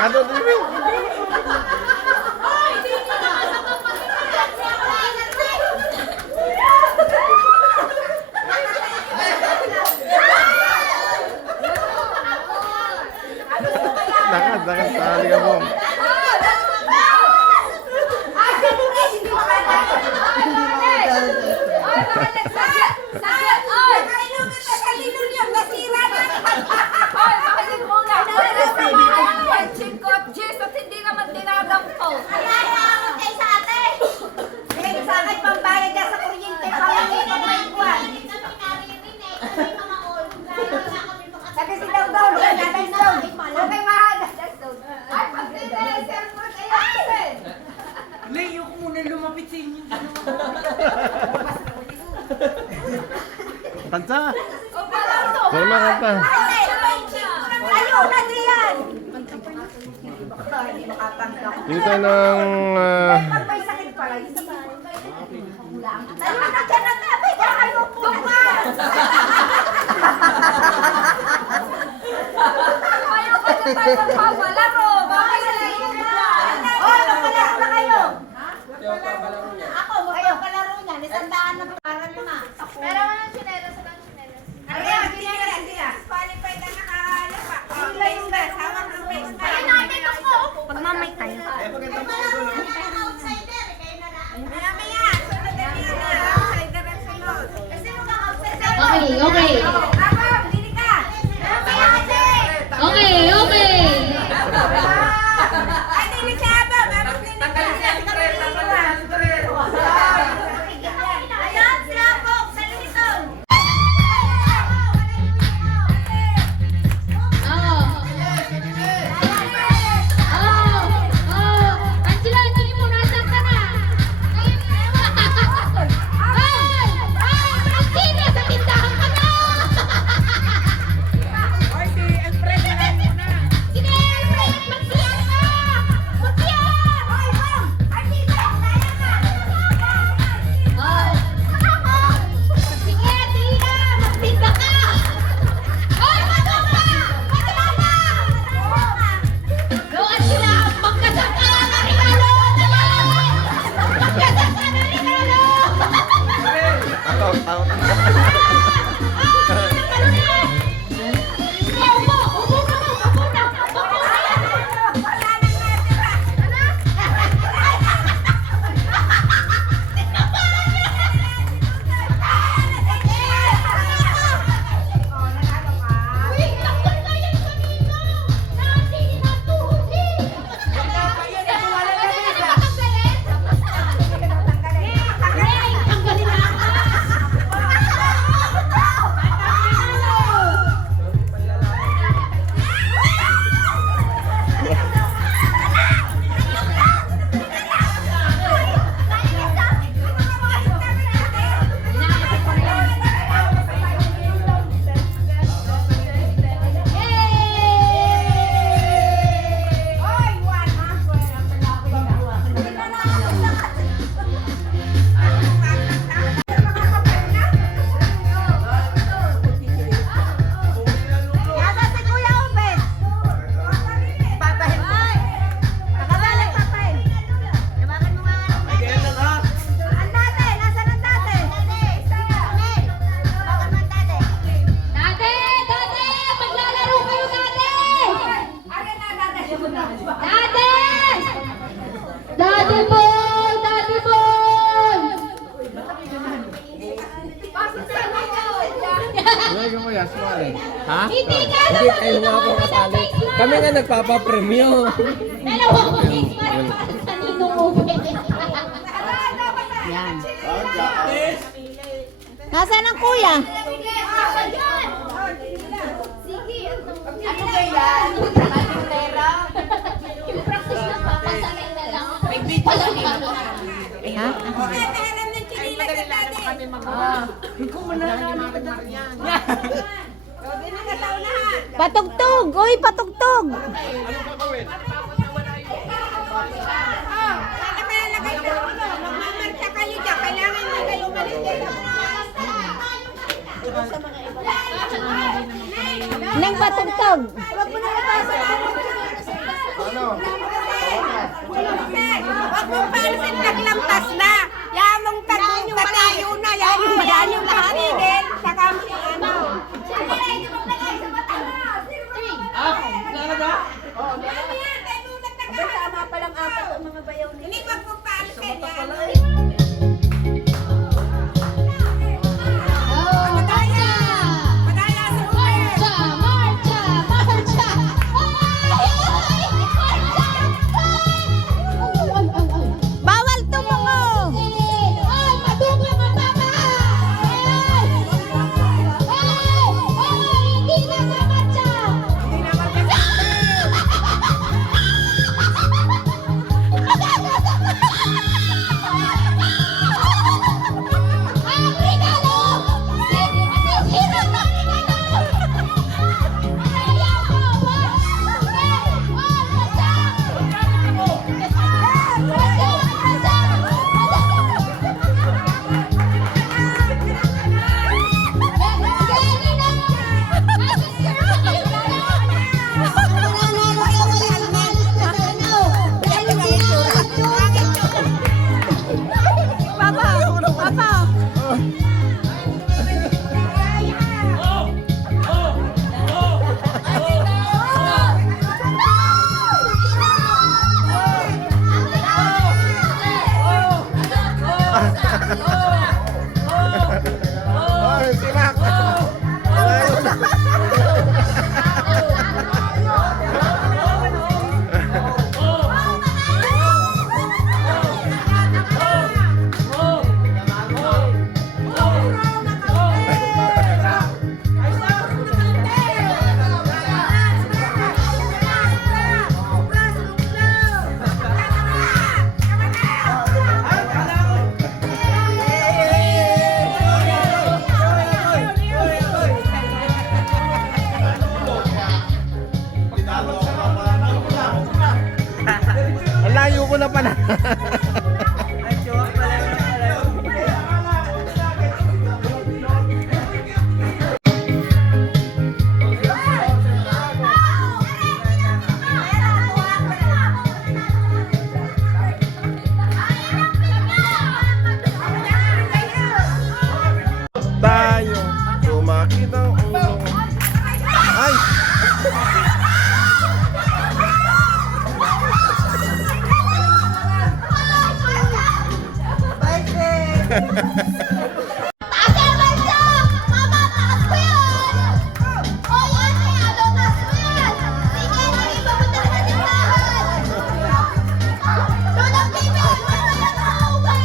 Ano dito? Dakat tali ka mo. Leo ko muna lumapit sa inyo. Kanta. Sama kanta. Tayo na diyan! Dito tayo ng... Pag may sakit pala, isa pa. Tayo na dyan na tabi! Kayo po ba? Ayaw ka na tayo magpapalaro. Bakit na yun na? Oh, magpalaro na kayo! Ako, magpapalaro niya. Isandaan na para lima. Pero walang chinelas, walang chinelas. Ayan, sila. Qualified na nakalapa. Face mask, hawak ng face mask. Ayun natin ako. Pagmamay tayo. Maya, sunod na niya na. Outsider ang sunod. Kasi nung outsider. Okay. Abang, dili ka. Okay. Ay, dili ka, abang. Abang, dili ka. Ayan, sila po. Sa Luzon. Angela, tingin mo, nasan ka na? Francina, sa tindahan ka na! Sige, Alfred, magsiyan ka! Magsiyan! Sige, Tina, magtinda ka! Hoy, maduma! Maduma! No, Angela, magkasal ka na regalo! Magkasal ka na regalo! Tao. Daddy boy! Lagi mo yan, sumali. Ha? Hindi ka Hindi, kayo nga po kasali. Kami nga nagpapapremyo. Dalawang Christmas sa Ninong Ube. Yan. Nasaan ang kuya? Ano ba yan? Yung practice na papasanay na lang. Walang ano. Ha? Alam ng chinila ka dati. Patugtog! Uy, patugtog! Magmamarcha kayo dyan. Kailangan na kayo umalis dito. Nang patugtog! Huwag mo na ipasa. Huwag mong paalisin, naglamtas na. Yan mong tatayo na. Yan yung lahat. Sa kami, ano. Tama palang apat ang mga bayaw nila. Hindi wag mong paalisin yan. Oh, marcha! Madaya sa ulit. Marcha! Marcha! Marcha! Ay! Marcha! Ay! Bawal tumungo. Ay! Matungo ka tama! Ay! Ay! Hindi na ka marcha! Ang regalo! Sino na regalo? Kaya ko ba? Oh, si Mac. Malayo na. Ang layo ko na pala. Tayo, sumakit ang ulo. Ay! Taas ang bansa! Mama, taas ko yan! O yan, kaya taas ko yan! Sige, naging papunta na sa tindahan! Lunang baby, mama na mauwi!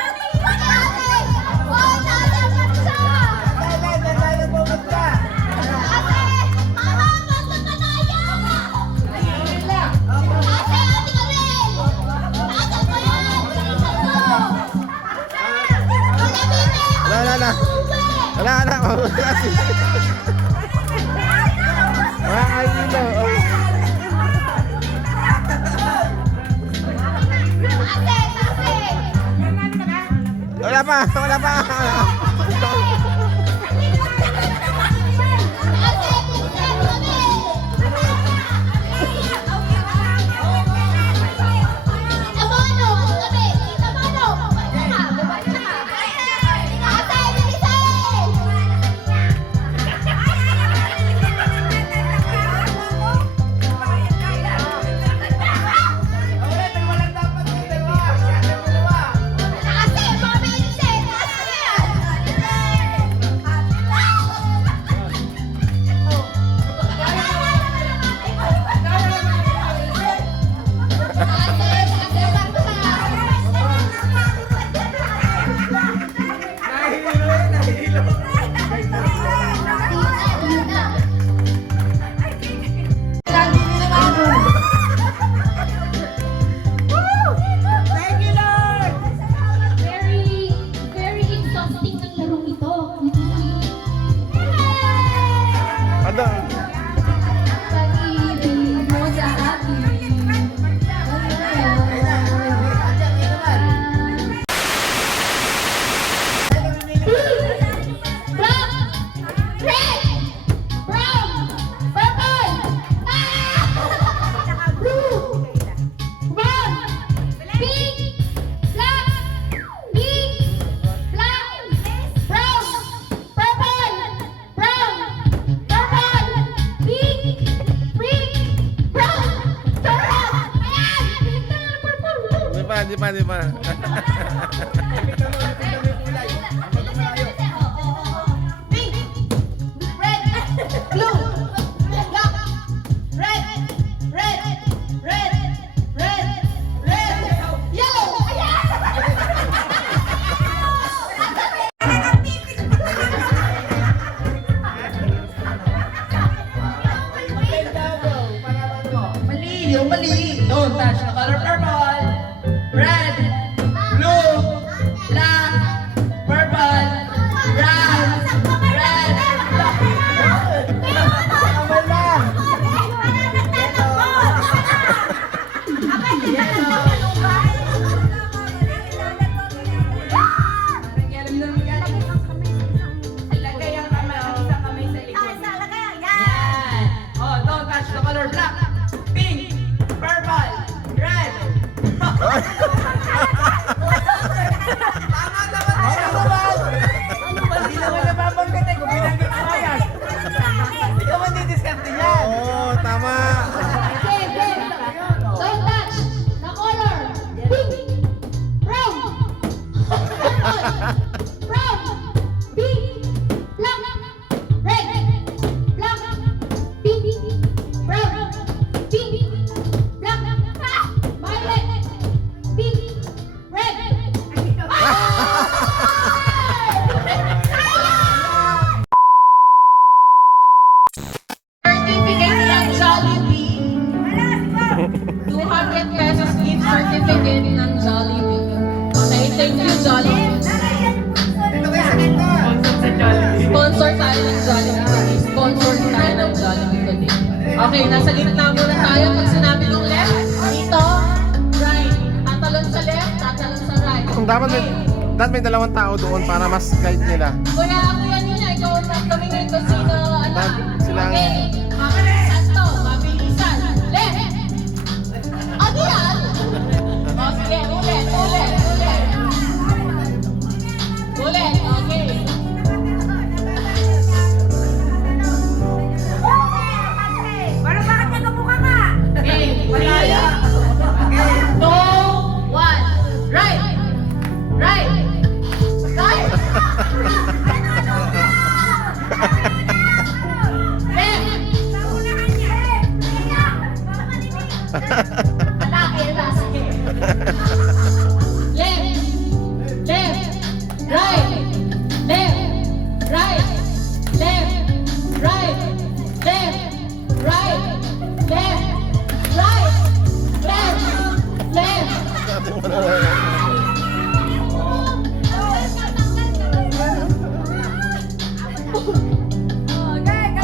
Pati ate! O, taas ang bansa! Ate! Mama, basta ka na yan! Ate, ate ka rin! Taas ko yan! Bilisan mo! Wala, baby! Wala na. Wala na. Ay, ilo. Ate, ate! Wala pa. Wala pa. Ate, bilisan kami! Abono, kami! Abono! Ate, bilisan! Ate, mabilis eh! Taas ko yan! Pink, red, blue, black, red, yellow. Mali, yung mali. Don't touch the color purple. Red, blue, black, purple, brown, red, ilagay ang kamay, isang kamay sa likod. Yan. Oh, don't touch the color black, pink, purple, red. Hindi naman nababanggit eh, kung binanggit mo yan. Hindi ka man didiskarte yan. Oo, tama. Don't touch the color pink, brown, brown, pink, black, red, black, pink, brown, pink, black, violet, pink, red. Certificate ng Jollibee. 200 pesos gift certificate ng Jollibee. Okay, thank you Jollibee. Sponsor tayo ng Jollibee today. Sponsor tayo ng Jollibee today. Okay, nasa gitna muna tayo. Pag sinabi ng left, dito, right. Tatalon sa left, tatalon sa right. Dapat may dalawang tao doon para mas guide nila. Kuya Nina, ikaw ang kami ngayon kung sino, ano? Silang- Okay, Santo, mabilisan. Left. Ano yan? O, sige, ulit. Ulit, okay. Parang bakit nagkabuka ka? Okay, 3, 2, 1. Right.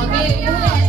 Okay, ulit.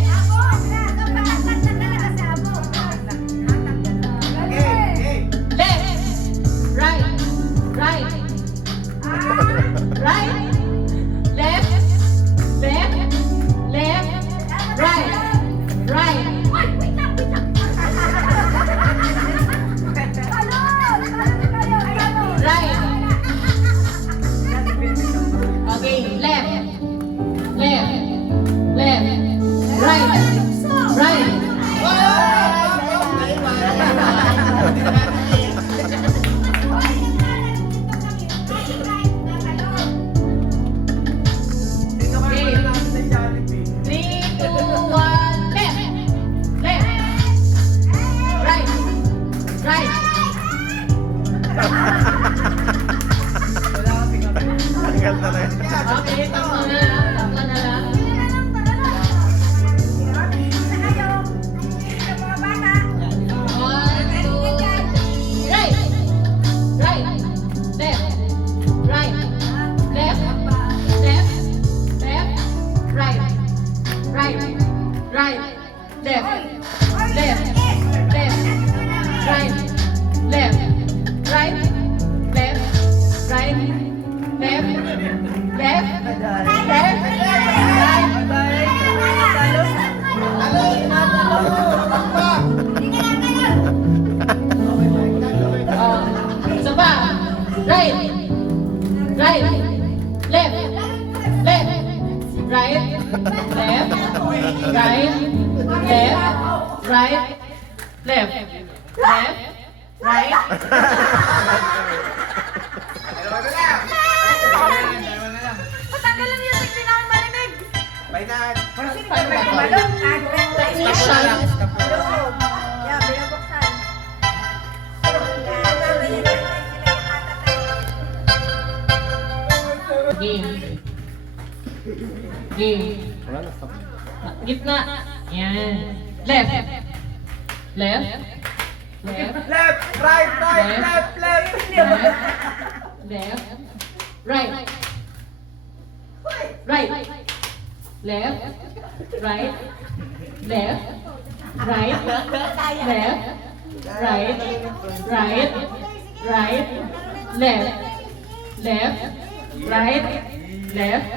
Tanggal talaga. Okay, tatlo na lang. Tatlo na lang. One, two, three. Right. Right. Left. Right. Left. Left. Left. Right. Right. Right. Left. Left. Left. Right. Left. Right. Left. Right. Left. Left. Left. Isa pa. Right. Right. Left. Left. Right. Left. Right. Left. Right. Left. Left. Right. Game. Game. Wala na, stop. Gitna. Yan. Left. Left. Left. Left, right, Left. left. Left. Right. Right. Left. Right. Left. Right. Left. Right. Right. Right. Left. Left. Right. Left.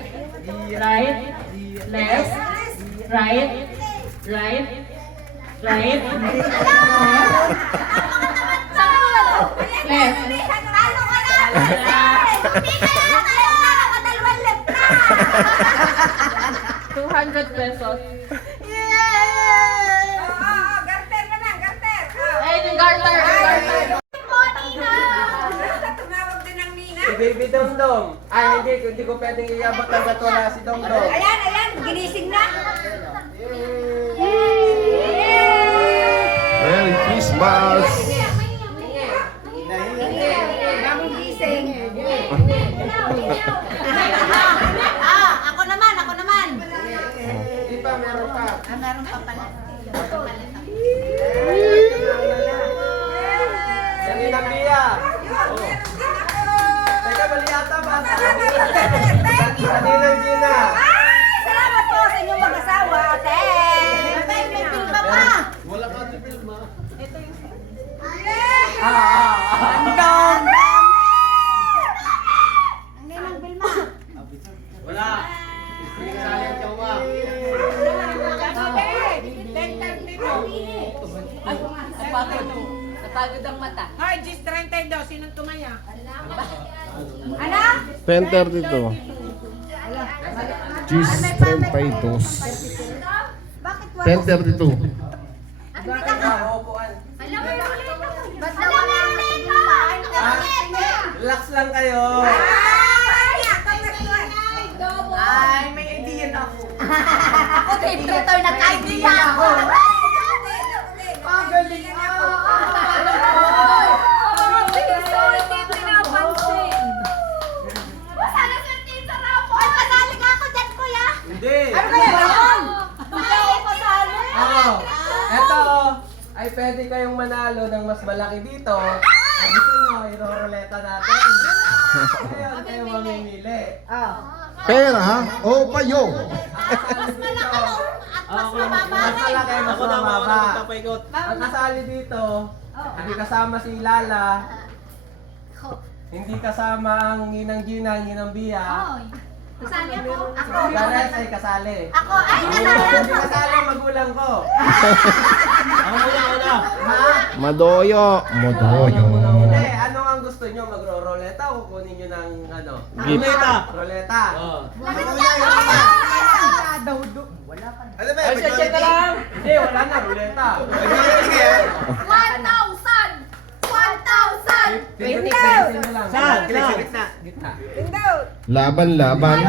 Right. Left. Right. Right. Right. Left. Talo ka na! Hindi ka na tayo na! Nakadalawang left na! 200 pesos. Garter na lang, garter. Ay, yung garter. Tumawag din ng Nina. Si Baby Dongdong. Ay, hindi ko pwedeng iabot hanggat wala si Dongdong. Ayan, ginising na. Merry Christmas! Bagong gising. Ako naman. Di pa, meron pa. Meron pa pala. Yan din ang Bia. Teka, mali ata ba? Kaninang Gina. Salamat po sa inyong mag-asawa, ate. May bill pa pa. Andong! Ang ganang bill ma. Wala. Sayang jowa. Napagod ang mata. Hoy, Gis 32, sinong tumaya? Ano? Penter dito. Cheese 32. Bakit wala? Penter dito. Upuan. Alam mo yung ulit ako. Ba't alam mo yung ulit ko? Ano ka ulit? Relax lang kayo. Ay, may idea na ako. Ako din, tutor na ka-idea ako. Pagaling ako. Sana swertihin sa rapon. Ay, pasali ka ako dyan, kuya. Hindi. Ano kaya meron? Hindi ako pasali. Ako. Eto. Ay pwede kayong manalo ng mas malaki dito. Ay, gusto nyo, iroroleta natin. Ngayon, kayo mamimili. Pera ha? O payo? Mas malaki no? At mas mababa Mas na. malaki, mas mababa. Ang kasali dito, hindi kasama si Lala. Hindi kasama ang Ninang Gina, ang Ninang Bia. Oy. Kasali ako. Ako. Si Gares ay kasali. Ako. Ay, Hindi kasali ako. kasali ang magulang ko. Madoyo. Madoyo. Hindi, ano ang gusto nyo? Magro-roleta o kunin nyo ng ano? Gift. Roleta. Ay, check na lang. Hindi, wala na, roleta. 1,000! 1,000! Pindutin nyo lang. Saan? Gitna. Gitna. Tindot! Laban. Bawi.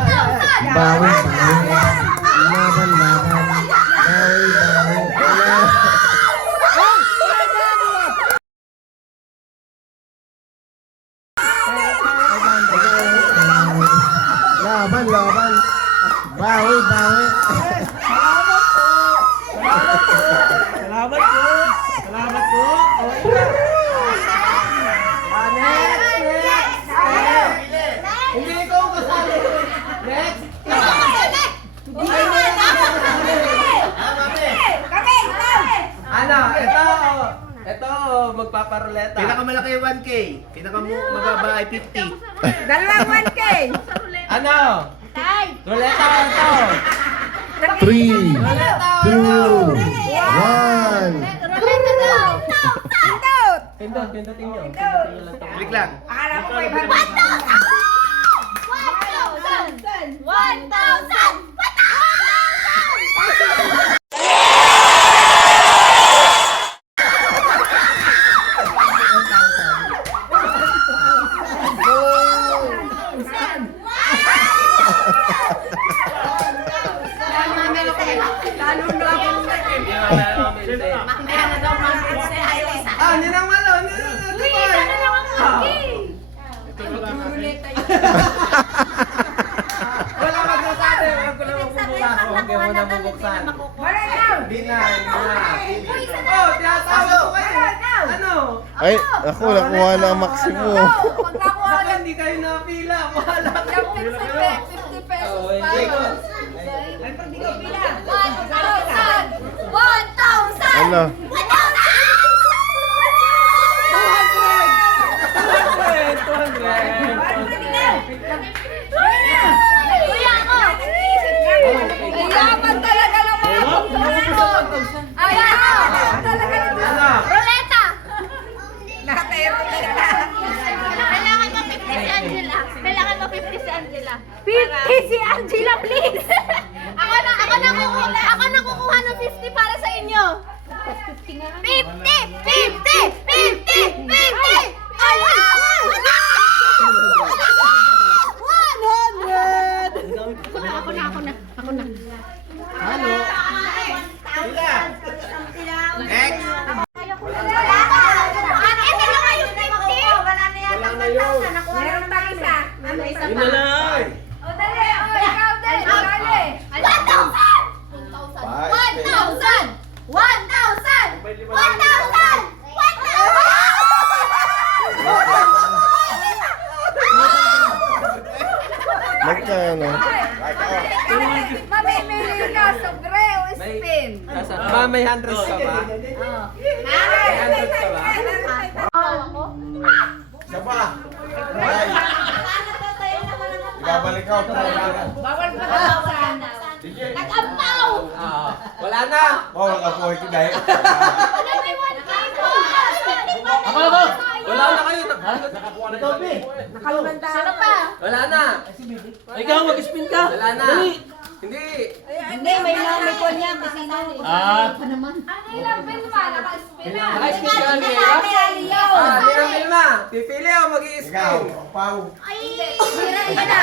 Laban. Bawi. Laban. Bawi. Salamat po. Next. Hindi ko kasali. Next. Ano, ito magpaparuleta. Pinakamalaki ay 1K. Pinakamababa ay 50. Dalawang 1K! Ano? Ruleta ito. 3, 2, 1. Tindot! Pindutin nyo. Click lang. Akala ko may 1,000! 1,000! 1,000! Lalo na ako. Mamaya na daw mga kasi ayos. Hindi nang malo. Uy, isa na lang ang monkey. na. Oh, tinatawag ko kayo. Ano? Ay, ako, nakuha na ang maximum. Pag nakuha Baka hindi kayo napila. Bahala kayo. yung 50 pesos. Oh, hindi ko. 1,000! Ano? Kuya ako! Ay, yaman talaga ng mga kumpleto! Ay, yaman talaga ng Ano? Ruleta! Naka-ruleta. Kailangan mo 50 si Angela. Kailangan mo 50 si Angela. 50 si Angela, please! Ako na kukuha ng 50 para sa inyo. 50! 50! 50! 50! Next. Meron pa isa. Ano isa Yun pa? na lang. O, dali! O, ikaw din! Dali! 1,000! Magkano? Mamimili ka, sobre o spin. Ma, may 100 ka ba? May 100 ka ba? Isa pa. Ay. Ibabalik ako. Bawal pa ka Sige. Nag-ampaw! Oo. Wala na. Oh, nakakuha ko dahil. Ano may 1K po? Wala na kayo. Ano pa? Wala na. Ikaw, mag-spin ka. Wala na. Hindi. Hindi, may call niya kasi nani. Ano ilang pin pa? Naka-spin na. Naka-spin ka lang, Mira? Ah, di na Milma. Pipili ako Ikaw, mag-i-spin. Pau. Ay, sira na.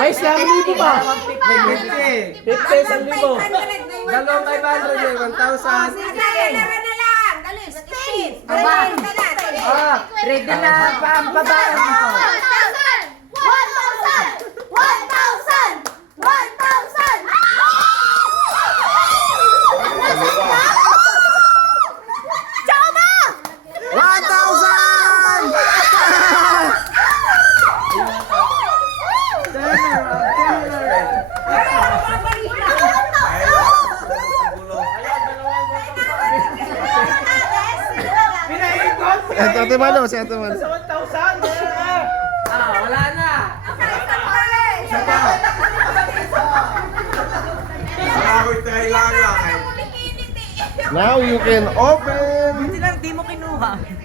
May 1,000 pa. May 50. 50, 1,000. Dalawang 500 eh. 1,000. na lang. Dali, spin. Ah, Ready na pa ang babae mo. 1,000. Ate Malo, si Ate Malo. Ah, wala na. Ako'y kailangan. Now you can open. Hindi mo kinuha.